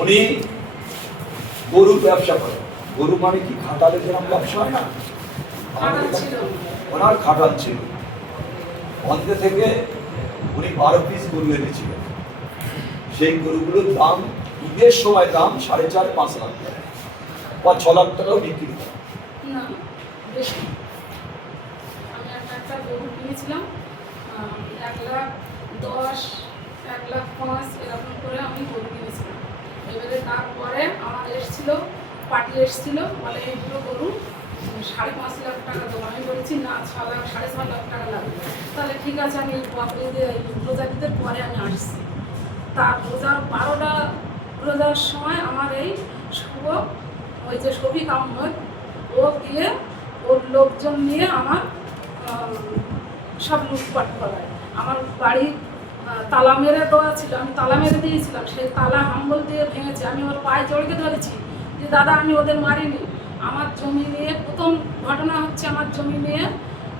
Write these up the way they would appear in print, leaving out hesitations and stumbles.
উনি গরুর ব্যবসা করেন। গরু মানে কি খাটালে যেরকম ব্যবসা হয় না, ওনার খাটাল ছিল। অন্তে থেকে উনি 12 পিস গরু এনেছিলেন। সেই গরুগুলোর দাম ঈদের সময় দাম 4.5-5 লাখ টাকা বা 6 লাখ টাকাও বিক্রি করে। না বেশি। আমি একটা গরু কিনেছিলাম 1,10,000, 1,05,000 এরকম করে আমি গরু কিনেছিলাম। এবারে তারপরে আমার এসেছিল পার্টি এসেছিল, বলে এই দুটো গরু 5.5 লাখ টাকা দেবো। আমি বলেছি না, 6 লাখ 6.5 লাখ টাকা লাগবে। তাহলে ঠিক আছে, আমি রোজা ঈদের পরে আমি আসছি। তার রোজার 12টা রোজার সময় আমার এই শুভ ওই যে শফিক আহমদ ও গিয়ে ওর লোকজন নিয়ে আমার সব লুটপাট করায়। আমার বাড়ি তালা মেরে দেওয়া ছিল, আমি তালা মেরে দিয়েছিলাম, সেই তালা হাম্বল দিয়ে ভেঙেছে। আমি ওর পায়ে জড়িয়ে ধরেছি যে দাদা আমি ওদের মারিনি। আমার জমি নিয়ে প্রথম ঘটনা হচ্ছে, আমার জমি নিয়ে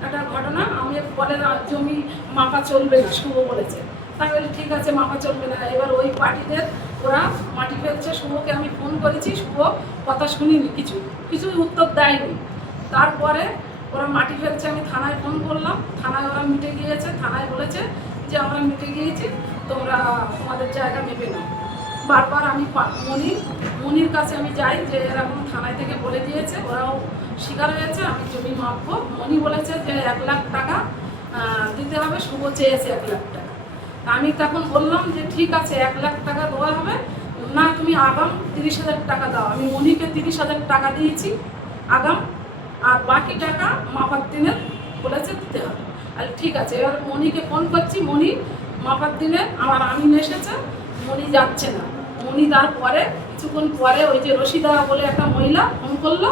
একটা ঘটনা। আমি বলে জমি মাপা চলবে না, শুভ বলেছে। তাহলে ঠিক আছে, মাপা চলবে না। এবার ওই পার্টিদের ওরা মাটি ফেলছে। শুভকে আমি ফোন করেছি, শুভ কথা শুনিনি, কিছুই উত্তর দেয়নি। তারপরে ওরা মাটি ফেলছে, আমি থানায় ফোন করলাম, থানায় ওরা মিটে গিয়েছে। থানায় বলেছে যে আমরা মিটে গিয়েছি, তোমরা তোমাদের জায়গা মেপে নাও। বারবার আমি মনির কাছে আমি যাই যে এরকম থানায় থেকে বলে দিয়েছে, ওরাও স্বীকার হয়েছে আমি জমি মাপবো। মনি বলেছে যে 1 লাখ টাকা দিতে হবে, শুভ চেয়েছে 1 লাখ টাকা। আমি তখন বললাম যে ঠিক আছে 1 লাখ টাকা দেওয়া হবে না, তুমি আগাম 30,000 টাকা দাও। আমি মনিকে 30,000 টাকা দিয়েছি আগাম, আর বাকি টাকা মাপার দিনে বলেছে দিতে হবে। আর ঠিক আছে, এবার মনিকে ফোন করছি, মনি মাপার দিনে আমার আমিন এসেছে, মনি যাচ্ছে না। মনি তারপরে কিছুক্ষণ পরে ওই যে রশিদা বলে একটা মহিলা ফোন করলো,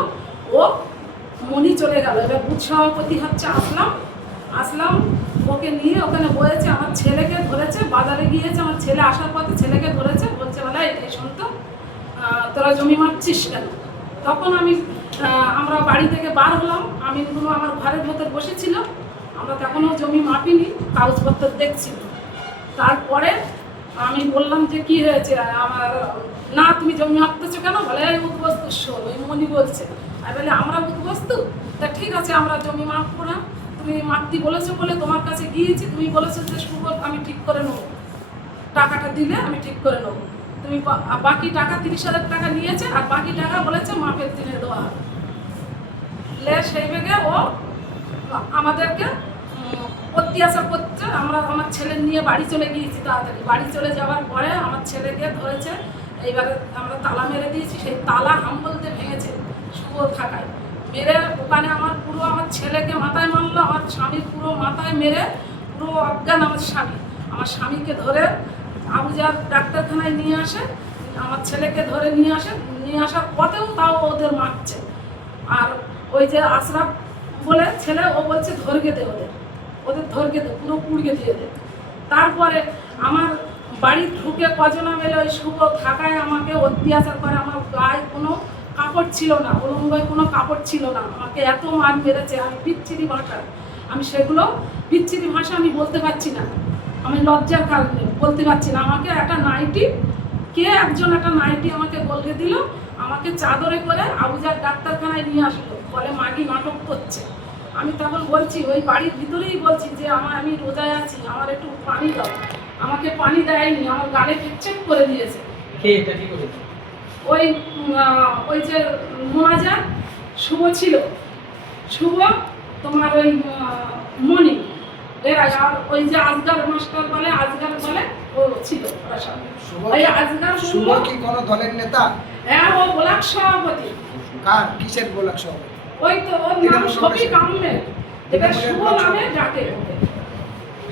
ও মনি চলে গেল। এবার বুথ সভাপতি হচ্ছে আসলাম, ওকে নিয়ে ওখানে বয়েছে। আমার ছেলেকে ধরেছে, বাজারে গিয়েছে, আমার ছেলে আসার পথে ছেলেকে ধরেছে, বলছে বলে এই শুনতো তোরা জমি মাপছিস কেন? তখন আমরা বাড়ি থেকে বার হলাম, আমিনগুলো আমার ঘরের ভেতর বসেছিল, আমরা তখনও জমি মাপিনি, কাগজপত্র দেখছিল। তারপরে আমি বললাম যে কি হয়েছে, আমার না তুমি জমি মাপতেছো কেন? বলে এই উদ্বস্তু শোন, ওই মনি বলছে। আর বলে আমরা উদ্বস্তু? তা ঠিক আছে, আমরা জমি মাপবো না, তুমি মাপতি বলেছো বলে তোমার কাছে গিয়েছি, তুমি বলেছো যে শুভ আমি ঠিক করে নেবো, টাকাটা দিলে আমি ঠিক করে নেবো। তুমি বাকি টাকা 30,000 টাকা নিয়েছে, আর বাকি টাকা বলেছে মাপের দিনে দেওয়া হবে। সেই বেগে ও আমাদেরকে অত্যাচার করছে। আমার ছেলে নিয়ে বাড়ি চলে গিয়েছি। তাড়াতাড়ি বাড়ি চলে যাওয়ার পরে আমার ছেলেকে ধরেছে। এইবারে আমরা তালা মেরে দিয়েছি, সেই তালা হাম্বলতে ভেঙেছে শুভ থাকায়। মেরে ওখানে আমার ছেলেকে মাথায় মারলো, আমার স্বামীর পুরো মাথায় মেরে পুরো অজ্ঞান আমার স্বামীকে ধরে আবুজার ডাক্তারখানায় নিয়ে আসে। আমার ছেলেকে ধরে নিয়ে আসার পথেও তাও ওদের মারছে। আর ওই যে আশরাফ বলে ছেলে, ও বলছে ধরকে দে, ওদের ধরকে দে, পুরো পুড়িয়ে দিয়ে দে। তারপরে আমার বাড়ি ঢুকে কজনা মেলে ওই শুভ থাকায় আমাকে অত্যাচার করে। আমার গায়ে কোনো কাপড় ছিল না, উলঙ্গায় কোনো কাপড় ছিল না, আমাকে এত মার মেরেছে। আমি বিচ্ছিরি ভাষা, সেগুলো বিচ্ছিরি ভাষা আমি বলতে পারছি না, আমি লজ্জার কারণে বলতে পারছি না। আমাকে একটা নাইটি একটা নাইটি আমাকে বলতে দিল, আমাকে চাদরে করে আবুজার ডাক্তারখানায় নিয়ে আসলো, বলে মাগি নাটক করছে। আমি তখন বলছি, ওই বাড়ির ভিতরেই বলছি যে আমি রোজায় আছি, আমার একটু পানি দাও। আমাকে পানি দেয়নি, আমার গালে চেক করে দিয়েছে। ওই যে মোনাজাত শুভ ছিল, শুভ তোমার ওই মনি এরা, আর ওই যে আজগার মাস্টার বলে, ও ছিল। ওই আজগার শুভ কি কোন দলের নেতা? হ্যাঁ, ও ব্লক সভাপতি। কার কিসের ব্লক সভাপতি? ওই তো ওর নাম শফিক আহমেদ। এবার শুভ নামে ডাকে,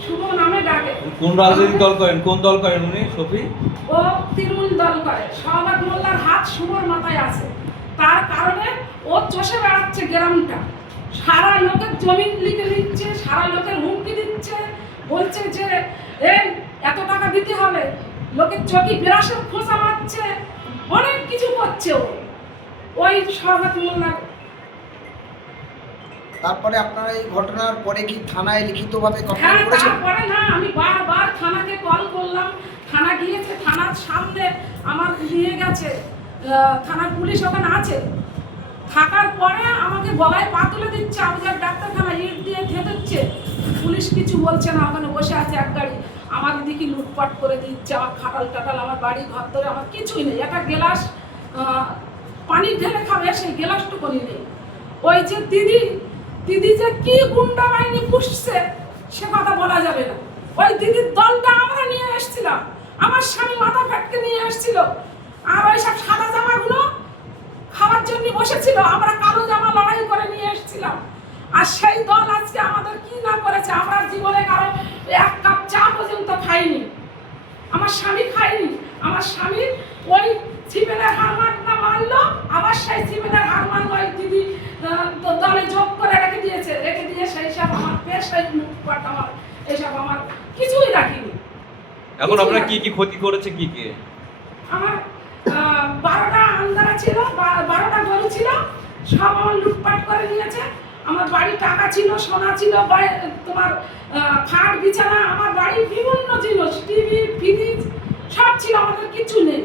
শুভ নামে ডাকে। কোন রাজনৈতিক দল করেন? কোন দল করেন উনি? শফি ও তৃণমূল দল করে। শাহবাগ মোল্লার হাত শুভর মাথায় আছে, তার কারণে ও চষে বেড়াচ্ছে গ্রামটা। সারা লোকের জমিন লিখে নিচ্ছে, সারা লোকের হুমকি দিচ্ছে, বলছে যে এই এত টাকা দিতে হবে, লোকের চকি বিরাসের খোঁচা মারছে, অনেক কিছু করছে ও ওই শাহবাগ মোল্লা। তারপরে আপনারা এই ঘটনার পরে কি থানায় লিখিতভাবে হ্যাঁ, কমপ্লেইন করেছেন? তারপরে না, আমি বারবার থানাকে কল করলাম, থানা গিয়েছে, থানার সামনে আমার নিয়ে গেছে, থানার পুলিশ ওখানে আছে। থাকার পরে আমাকে গলায় পা তুলে দিচ্ছে, আমাদের ডাক্তারখানা ইট দিয়ে থেঁতচ্ছে। পুলিশ কিছু বলছে না, ওখানে বসে আছে এক গাড়ি। আমার দিকে লুটপাট করে দিচ্ছে, আমার খাটাল টাটাল, আমার বাড়ি ঘর ধরে আমার কিছুই নেই। একটা গ্লাস পানি ঢেলে খাবে, সেই গ্লাসটুকুনি নেই। ওই যে দিদি যে কি গুন্ডা বাহিনী পুষছে সে কথা বলা যাবে না। ওই দিদির দলটা আমরা নিয়ে এসেছিলাম, আমার স্বামী মাথা ফেটকে নিয়ে এসেছিল, আর ওই সব সাদা জামাগুলো খাওয়ার জন্য বসেছিল, আমরা কালো জামা লড়াই করে নিয়ে এসেছিলাম। আর সেই দল আজকে আমাদের কি না করেছে, আমরা জীবনে কারো এক কাপ চা পর্যন্ত খাইনি, আমার স্বামী খাইনি। আমার স্বামী ওই সিমেন্টের হারমানটা মারলো, আবার সেই সিমেন্টের হারমান ওই দিদি দলে যোগ করে রেখে দিয়ে সেই সব আমার বেশ লুটপাট, আমার এসব আমার কিছুই রাখিনি। এখন আপনার কি কি ক্ষতি করেছে কি কি? আমার 12টা আন্দারা ছিল, 12টা গরু ছিল, সব আমার লুটপাট করে নিয়েছে। আমার বাড়ি টাকা ছিল, সোনা ছিল, তোমার খাট বিছানা, আমার বাড়ি বিভিন্ন জিনিস, টিভি ফ্রিজ সব ছিল, আমাদের কিছু নেই।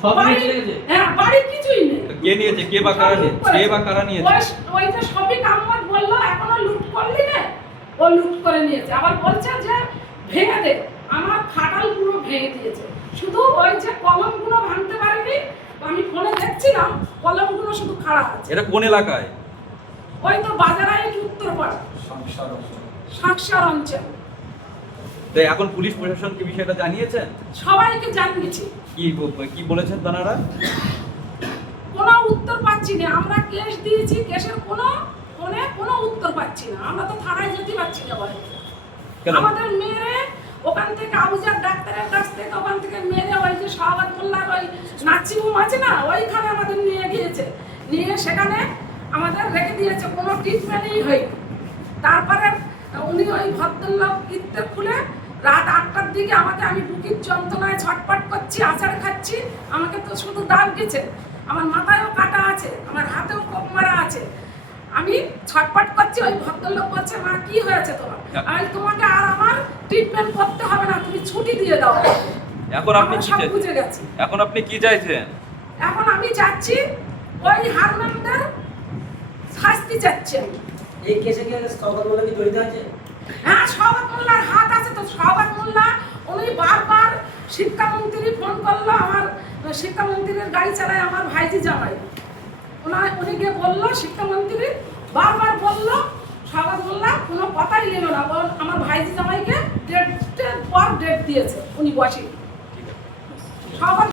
সব বাড়ি- নিয়ে গেছে? হ্যাঁ, বাড়ি কিছুই নেই। কে নিয়েছে? কে বা কারা নিয়েছে? কে বা কারা নিয়েছে? ওই যে শফিক আহমদ বললো এখনো লুট করলি না, ও লুট করে নিয়েছে। আবার বলছে যে ভেঙে দে, আমার খাটাল পুরো ভেঙে দিয়েছে। শুধু ওই যে কলমগুলো ভাঙতে পারেনি, আমি ফোনে দেখছিলাম কলমগুলো শুধু খারাপ আছে। এটা কোন এলাকায়? ওই তো বাজারায় উত্তরপাড়া সাকসার অঞ্চল। তো এখন পুলিশ প্রশাসনকে বিষয়টা জানিয়েছেন? সবাইকে জানিয়েছি, কি বলেছেন তারা? কোনো উত্তর পাচ্ছি না। আমরা কেস দিয়েছি, কেসের কোনো উত্তর পাচ্ছি না। আমরা তো থানায় যেতে পারছি না। কেন? আমাদের মেয়েরে ওখান থেকে আবুজার ডাক্তারের কাছ থেকে ওখান থেকে মেয়েরে ওই যে শাহবাদ মোল্লার ওই নাচিবুম আছে না, ওইখানে আমাদের নিয়ে গিয়েছে, নিয়ে সেখানে আমাদের রেখে দিয়েছে, কোনো ট্রিটমেন্টই হয়নি। তারপরে উনি ওই ভদ্রলোক ইত্তে খুলে রাত 8টার দিকে আমি বুকের যন্ত্রণায় ছটপট করছি, আচার খাচ্ছি, আমাকে তো শুধু দাগ গেছে, আমার মাথায়ও কাটা আছে, আমার হাতেও কোপ মারা আছে। আমি ছটপট করছি, ওই ভদ্রলোক বলছে মা কি হয়েছে তোমার? আমি তোমাকে আর আমার ট্রিটমেন্ট করতে হবে না, তুমি ছুটি দিয়ে দাও। এখন আপনি আমার কি সব চাইছেন? বুঝে গেছি। এখন আপনি কি চাইছেন? এখন আমি চাচ্ছি ওই হারমানদের শাস্তি চাচ্ছি আমি। এই কেসে কি সওগাত মোল্লা কি জড়িত আছে? হ্যাঁ, শাহবাদ মোল্লার হাত আছে তো। শাহবাদ মোল্লা উনি বারবার শিক্ষামন্ত্রী ফোন করলো, আমার শিক্ষামন্ত্রীর গাড়ি চালায় আমার ভাইজি জামাই, উনি গিয়ে বললো, শিক্ষামন্ত্রী বারবার বললো, শাহবাদ মোল্লা কোনো কথাই নিল না। আমার ভাইজি জামাইকে ডেটের পর ডেট দিয়েছে, উনি বসে। শাহবাদ